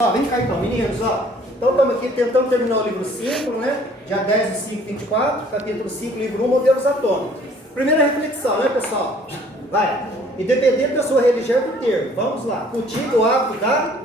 Ó, vem cá então, meninos, ó. Então estamos aqui tentando terminar o livro 5, né? Dia 10 de 5, 24, capítulo 5, livro 1, modelos atômicos. Primeira reflexão, né, pessoal? Vai. Independente da sua religião do termo. Vamos lá. Cultive o hábito da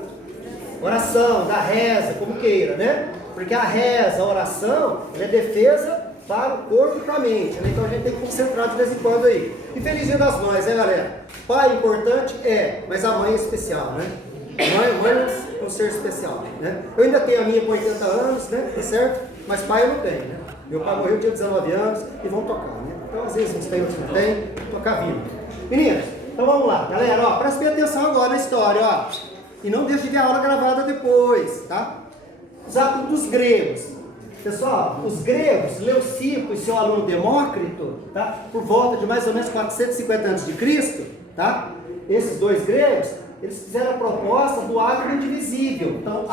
oração, da reza, como queira, né? Porque a reza, a oração, é defesa para o corpo e para a mente, né? Então a gente tem que concentrar de vez em quando aí. E feliz dia das mães, né, galera? Pai é importante? É, mas a mãe é especial, né? Mãe é um ser especial, né? Eu ainda tenho a minha com 80 anos, né? Tá certo? Mas pai eu não tenho, né? Meu pai morreu dia 19 anos e vão tocar, né? Então às vezes uns tem, outros não tem, tocar vivo. Meninas, então vamos lá, galera, ó, presta bem atenção agora na história, ó. E não deixe de ver a aula gravada depois, tá? Os hábitos gregos. Pessoal, os gregos, Leucipo e seu aluno Demócrito, tá? Por volta de mais ou menos 450 a.C., tá? Esses dois gregos, eles fizeram a proposta do átomo indivisível. Então,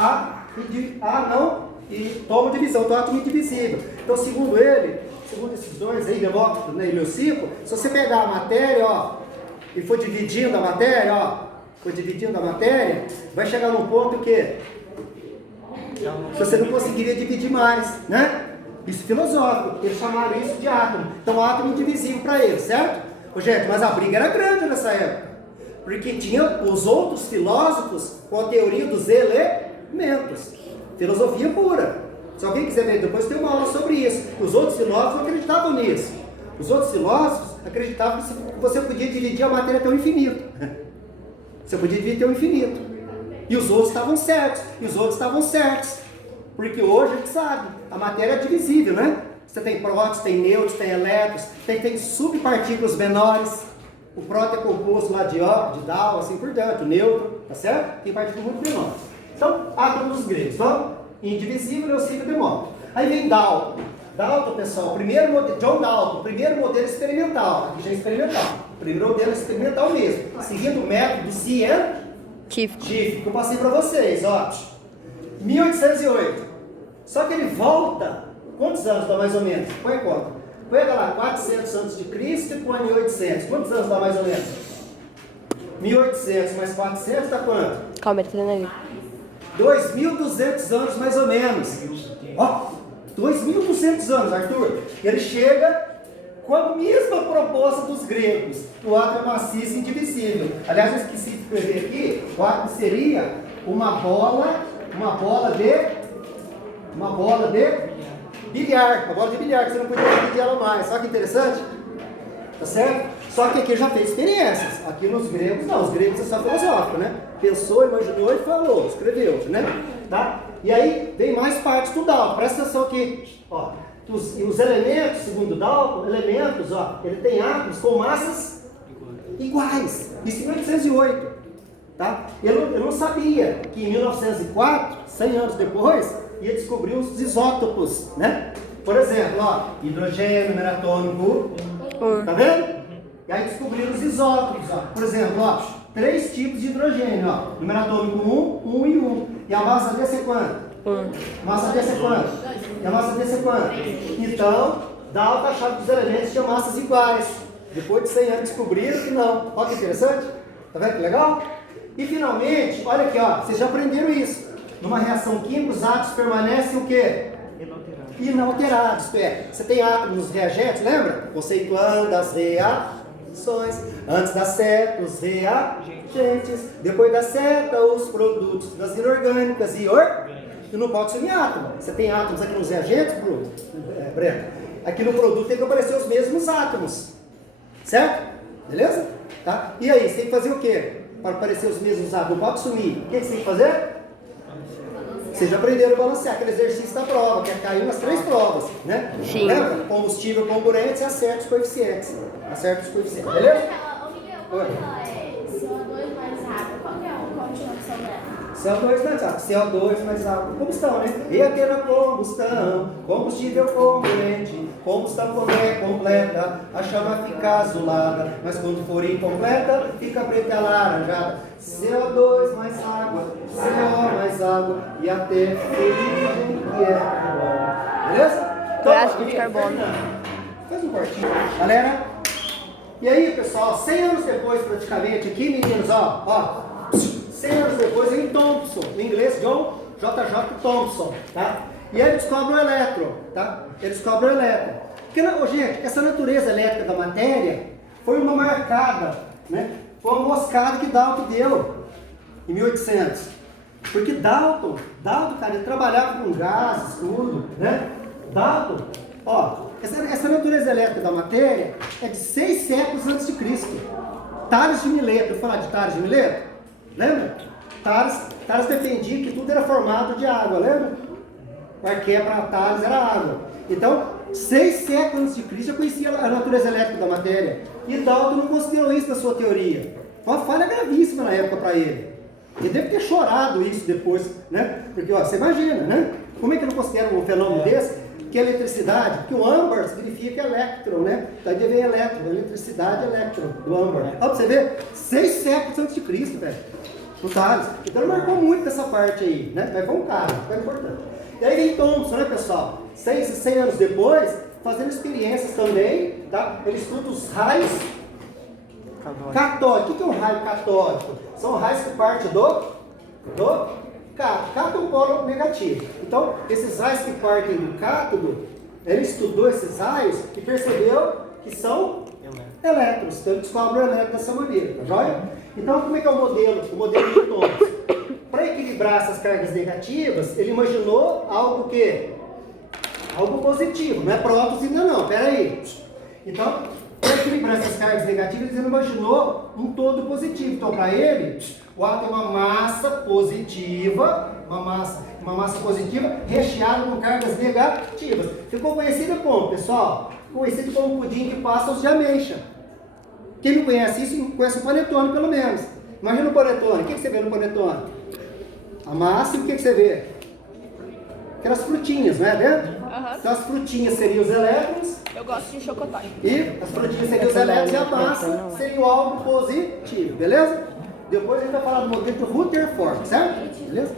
e toma divisão do átomo indivisível. Então, segundo esses dois aí, Demócrito, né, e Leucipo, se você pegar a matéria, ó, e for dividindo a matéria, ó, vai chegar num ponto que você não conseguiria dividir mais, né? Isso é filosófico, eles chamaram isso de átomo. Então, átomo indivisível para eles, certo? Ô, gente, mas a briga era grande nessa época. Porque tinha os outros filósofos com a teoria dos elementos. Filosofia pura. Se alguém quiser ver depois, tem uma aula sobre isso. Os outros filósofos não acreditavam nisso. Os outros filósofos acreditavam que você podia dividir a matéria até o infinito. Você podia dividir até o infinito. E os outros estavam certos. Porque hoje a gente sabe, a matéria é divisível, né? Você tem prótons, tem nêutrons, tem elétrons, tem subpartículas menores. O próton é composto lá de Dow, assim por diante, o nêutron, tá certo? Tem partículas muito menores. Então, átomo dos gregos. Vamos? Indivisível, Leucipo e Demócrito. Aí vem Dalton. Dalton, pessoal, John Dalton, primeiro modelo experimental. Aqui já é experimental. Primeiro modelo experimental mesmo. Seguindo o método científico que eu passei para vocês, ó. 1808. Só que ele volta. Quantos anos dá mais ou menos? Põe a conta. Pega lá, 400 a.C. e põe 1800. Quantos anos dá mais ou menos? 1800 mais 400 dá quanto? Calma, ele tá dando ali. 2.200 anos mais ou menos. Ó, 2.200 anos, Arthur. Ele chega com a mesma proposta dos gregos. O átomo maciço e indivisível. Aliás, eu esqueci de escrever aqui. O átomo seria uma bola de bilhar, uma bola de bilhar, que você não podia dividir ela mais. Olha que interessante? Tá certo? Só que aqui já fez experiências. Aqui nos gregos, não. Os gregos é só filosófico, né? Pensou, imaginou e falou, escreveu, né? Tá? E aí, vem mais partes do Dalton. Presta atenção aqui. Ó, os elementos, segundo Dalton, ó, ele tem átomos com massas iguais. Isso em 1808. Tá? Eu não sabia que em 1904, 100 anos depois, ia descobrir os isótopos, né? Por exemplo, ó, hidrogênio, número atômico, tá vendo? E aí descobriram os isótopos, ó. Por exemplo, ó, 3 tipos de hidrogênio, ó. Número atômico 1, 1 e 1. E a massa desse é quanto? A massa desse é quanto? E a massa desse é quanto? Então, Dalton achava que os elementos tinham massas iguais. Depois de 100 anos descobriram que não. Olha que interessante. Tá vendo que legal? E finalmente, olha aqui, ó. Vocês já aprenderam isso. Numa reação química, os átomos permanecem o quê? Inalterados. Isto é, você tem átomos nos reagentes, lembra? Conceituando as reações. Antes da seta, os reagentes. Depois da seta, os produtos das inorgânicas e não pode ser em átomo. Você tem átomos aqui nos reagentes, Breno? Aqui no produto tem que aparecer os mesmos átomos. Certo? Beleza? Tá? E aí, você tem que fazer o quê? Para aparecer os mesmos átomos, não pode sumir. O que você tem que fazer? Vocês já aprenderam a balancear aquele exercício da prova, que é cair nas 3 provas, né? Sim. Lembra? Combustível congruente e acerta os coeficientes. Acerta os coeficientes, beleza? Ô, Miguel, CO2 mais água, qual que é a continuação dela? CO2 mais água, CO2 mais água, combustão, né? E aquela combustão, combustível congruente, combustão quando é completa, a chama fica azulada, mas quando for incompleta, fica preta e alaranjada. CO2 mais água, CO mais água, e até ferrugem que é bom. Beleza? Então, Dióxido de carbono. Faz um cortinho. Galera, e aí, pessoal, 100 anos depois, praticamente, aqui, meninos, ó, 100 100 anos depois vem Thomson, em inglês John J.J. Thomson, tá? E ele descobre o elétron, tá? Ele descobre o elétron. Porque, gente, essa natureza elétrica da matéria foi uma marcada, né? Foi uma moscada que Dalton deu em 1800. Porque Dalton, cara, ele trabalhava com gases, tudo, né? Dalton, ó, essa natureza elétrica da matéria é de 6 séculos antes de Cristo. Tales de Mileto, vou falar de Tales de Mileto? Lembra? Tales defendia que tudo era formado de água, lembra? O arqué para Tales era água. Então, 6 séculos antes de Cristo já conhecia a natureza elétrica da matéria. E Dalton não considerou isso na sua teoria. Uma falha gravíssima na época para ele. Ele deve ter chorado isso depois, né? Porque, ó, você imagina, né? Como é que não considera um fenômeno desse? Que a eletricidade, porque o âmbar significa elétron, né? Daí vem elétron, eletricidade, elétron, do âmbar. Ó, pra você ver, 6 séculos antes de Cristo, velho. No Tales. Então ele marcou muito essa parte aí, né? Mas foi um cara, foi importante. E aí vem Thomson, né, pessoal? 100 anos depois, fazendo experiências também, tá? Ele estuda os raios catódicos. O que é um raio catódico? São raios que partem do cátodo é um polo negativo. Então, esses raios que partem do cátodo, ele estudou esses raios e percebeu que são elétrons. Então, ele descobre o elétron dessa maneira, tá joia? Então, como é que é o modelo? O modelo de Thomson. Para equilibrar essas cargas negativas, ele imaginou algo que? Algo positivo, não é prótons ainda não, peraí. Então, para equilibrar essas cargas negativas, ele imaginou um todo positivo. Então, para ele, o átomo tem uma massa positiva, uma massa positiva recheada com cargas negativas. Ficou conhecida como, pessoal? Conhecido como pudim de pássaros de ameixa. Quem não conhece isso, conhece o panetone, pelo menos. Imagina o panetone. O que você vê no panetone? A massa e o que você vê? Aquelas frutinhas, não é dentro? Uhum. Então as frutinhas seriam os elétrons. Eu gosto de chocolate. E as frutinhas seriam os elétrons e a massa seria algo positivo, beleza? Depois a gente vai falar do modelo de Rutherford, certo? Beleza?